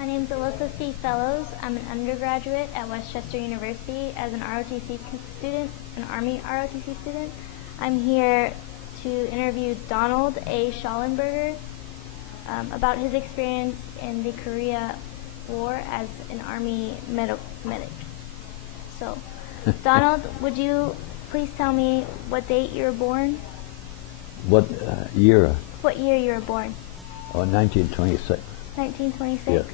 My name is Alyssa C. Fellows. I'm an undergraduate at Westchester University as an ROTC student, an Army ROTC student. I'm here to interview Donald A. Shollenberger about his experience in the Korea War as an Army medic. So, Donald, would you please tell me what date you were born? What year? What year you were born? Oh, 1926. 1926? Yes.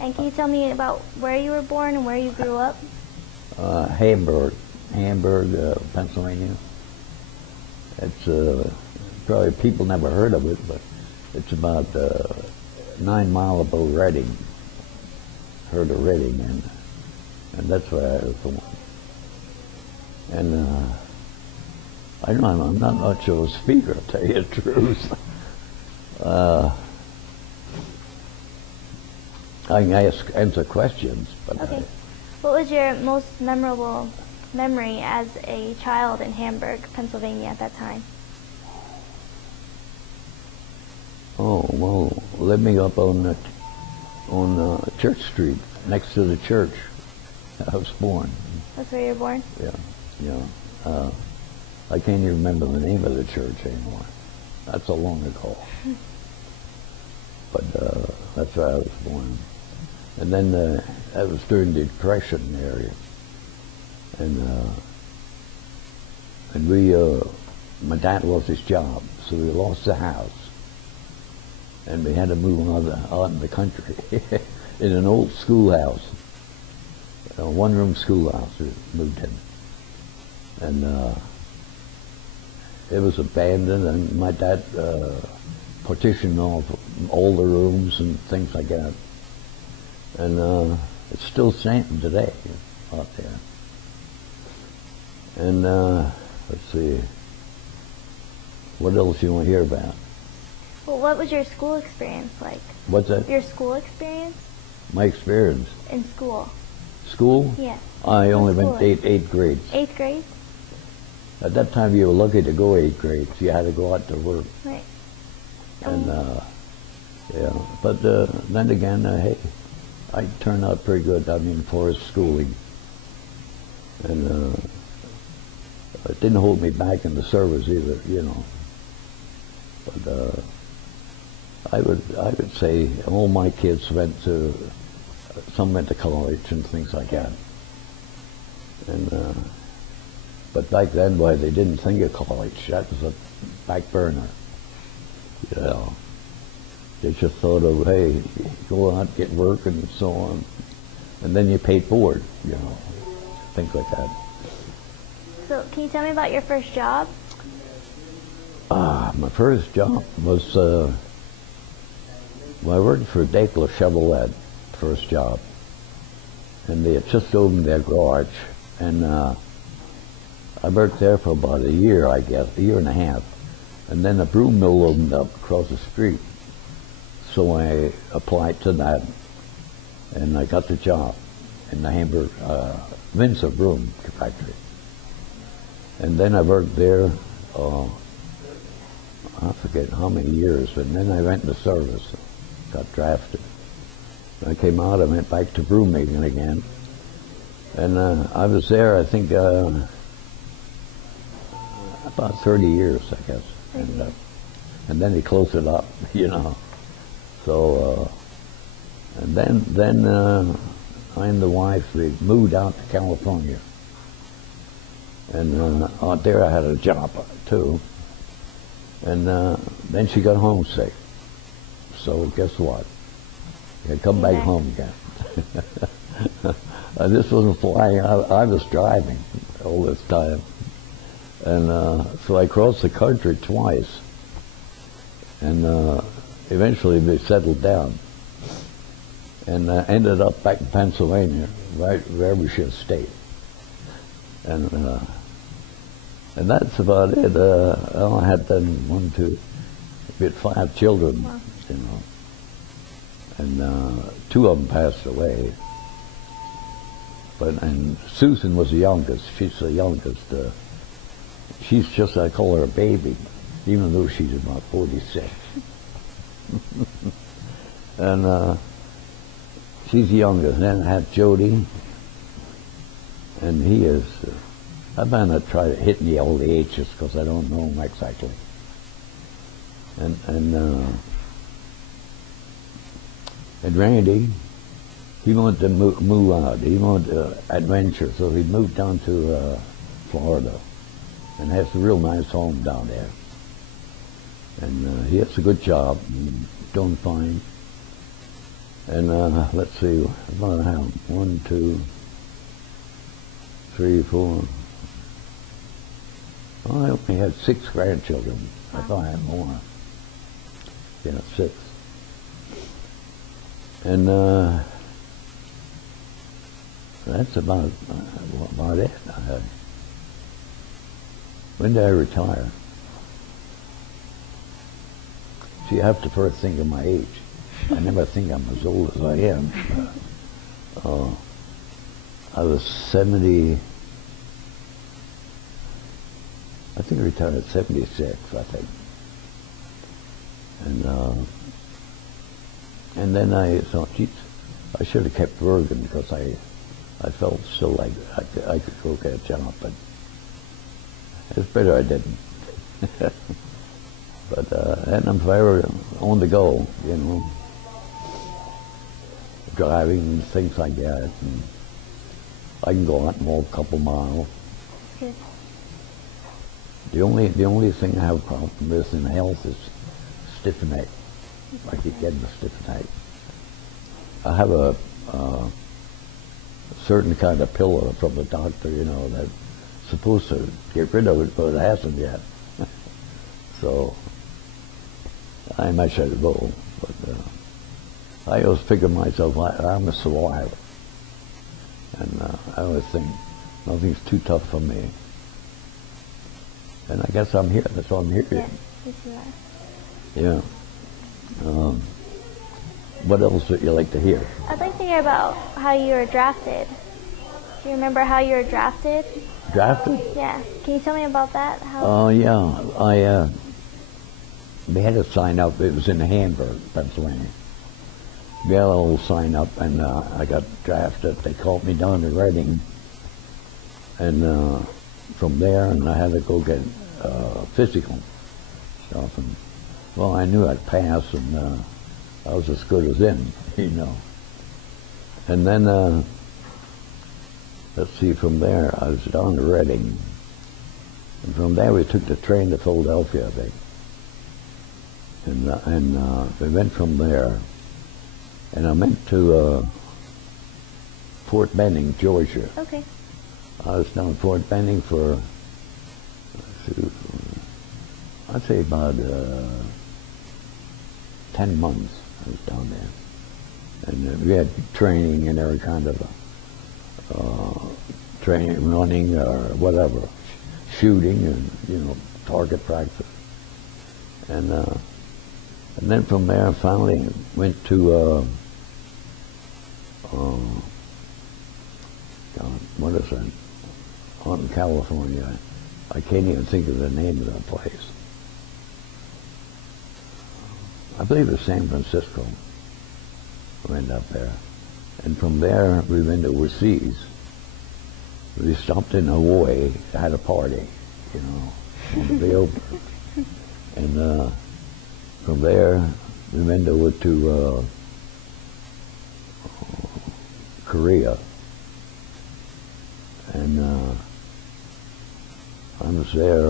And can you tell me about where you were born and where you grew up? Hamburg, Pennsylvania. It's probably people never heard of it, but it's about 9 miles above Reading. Heard of Reading, and that's where I was born. And I don't know, I'm not much of a speaker, to tell you the truth. I can answer questions, but okay. What was your most memorable memory as a child in Hamburg, Pennsylvania at that time? Oh, well, living up on Church Street, next to the church. I was born. That's where you were born? Yeah. I can't even remember the name of the church anymore. That's so long ago. But that's where I was born. And then that was during the Depression area. And we, my dad lost his job, so we lost the house. And we had to move out in the country in an old schoolhouse, a one-room schoolhouse we moved in. And it was abandoned, and my dad partitioned off all the rooms and things like that. And it's still standing today out there. And let's see, what else you want to hear about? Well, what was your school experience like? What's that? Your school experience? My experience? In school. School? Yes. I only went eight grades. 8th grade? At that time, you were lucky to go 8 grades. You had to go out to work. Right. And yeah, but then again, hey, I turned out pretty good. I mean, for his schooling, and it didn't hold me back in the service either, you know. But I would say all my kids went to, some went to college and things like that. And but back then, boy, they didn't think of college. That was a back burner, you know. They just thought of, hey, go out, get work, and so on. And then you paid board, you know, things like that. So, can you tell me about your first job? My first job was, well, I worked for Daimler Chevrolet, first job. And they had just opened their garage. And I worked there for about a year, I guess, a year and a half. And then a broom mill opened up across the street. So I applied to that, and I got the job in the Hamburg Windsor broom factory. And then I worked there, I forget how many years, and then I went into service, got drafted. When I came out, I went back to broom making again. And I was there, I think, about 30 years, I guess. And then he closed it up, you know. So, and then I and the wife, we moved out to California. And out there I had a job too. And then she got homesick. So guess what? I had come back home again. This wasn't flying, I was driving all this time. And so I crossed the country twice. And eventually we settled down and ended up back in Pennsylvania, right wherever she had stayed. And that's about it. I had then we had 5 children, wow. You know, and 2 of them passed away. And Susan was the youngest. She's the youngest. She's just, I call her a baby, even though she's about 46. And she's the youngest. Then I have Jody, and he is. I'm gonna try to hit me all the H's because I don't know them exactly. And Randy, he wanted to move out. He wanted adventure, so he moved down to Florida, and has a real nice home down there. And he has a good job, doing fine. And let's see, about how 1, 2, 3, 4. Well, I only had 6 grandchildren. I thought I had more. Yeah, 6. And that's about it. When did I retire? See, you have to first think of my age. I never think I'm as old as I am. I was 70. I think I retired at 76, I think. And then I thought, geez, I should have kept working because I felt still like I could go get a job, but it's better I didn't. But and I'm forever on the go, you know, driving and things like that. And I can go out and walk a couple miles. Good. The only thing I have a problem with in health is stiff neck. I keep getting a stiff neck. I have a certain kind of pillow from the doctor, you know, that's supposed to get rid of it, but it hasn't yet. So I might try to go, but I always figure myself I'm a survivor, and I always think nothing's too tough for me. And I guess I'm here. That's why I'm here. Yes, you are. Yeah. What else would you like to hear? I'd like to hear about how you were drafted. Do you remember how you were drafted? Drafted? Yeah. Can you tell me about that? Yeah. We had a sign up. It was in Hamburg, Pennsylvania. We had a little sign up, and I got drafted. They called me down to Reading, and from there, and I had to go get physical stuff. And well, I knew I'd pass, and I was as good as in, you know. And then, let's see, from there, I was down to Reading. And from there, we took the train to Philadelphia, I think. And we went from there. And I went to Fort Benning, Georgia. Okay. I was down at Fort Benning for, I'd say about 10 months I was down there. And we had training and every kind of training, running or whatever, shooting and, you know, target practice. And then from there I finally went to, God, what is that? Out in California. I can't even think of the name of that place. I believe it's San Francisco. We went up there. And from there, we went overseas. We stopped in Hawaii, had a party, you know, on the way over. And from there, we went over to Korea. And I was there,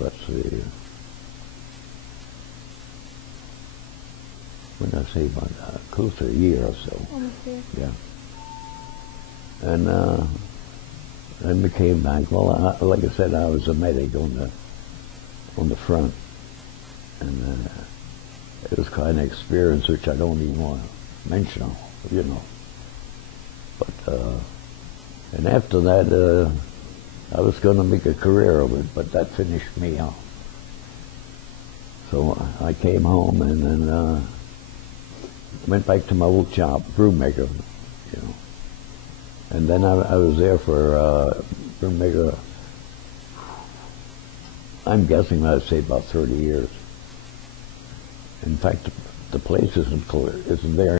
let's see, when did I say, about close to a year or so. Almost a year. Yeah. And then we came back. Well, like I said, I was a medic on the front. And it was kind of an experience which I don't even want to mention, you know. But, and after that, I was going to make a career of it, but that finished me off. So I came home and then went back to my old job, broom maker, you know. And then I was there for broom maker, I'm guessing I'd say about 30 years. In fact, the place isn't there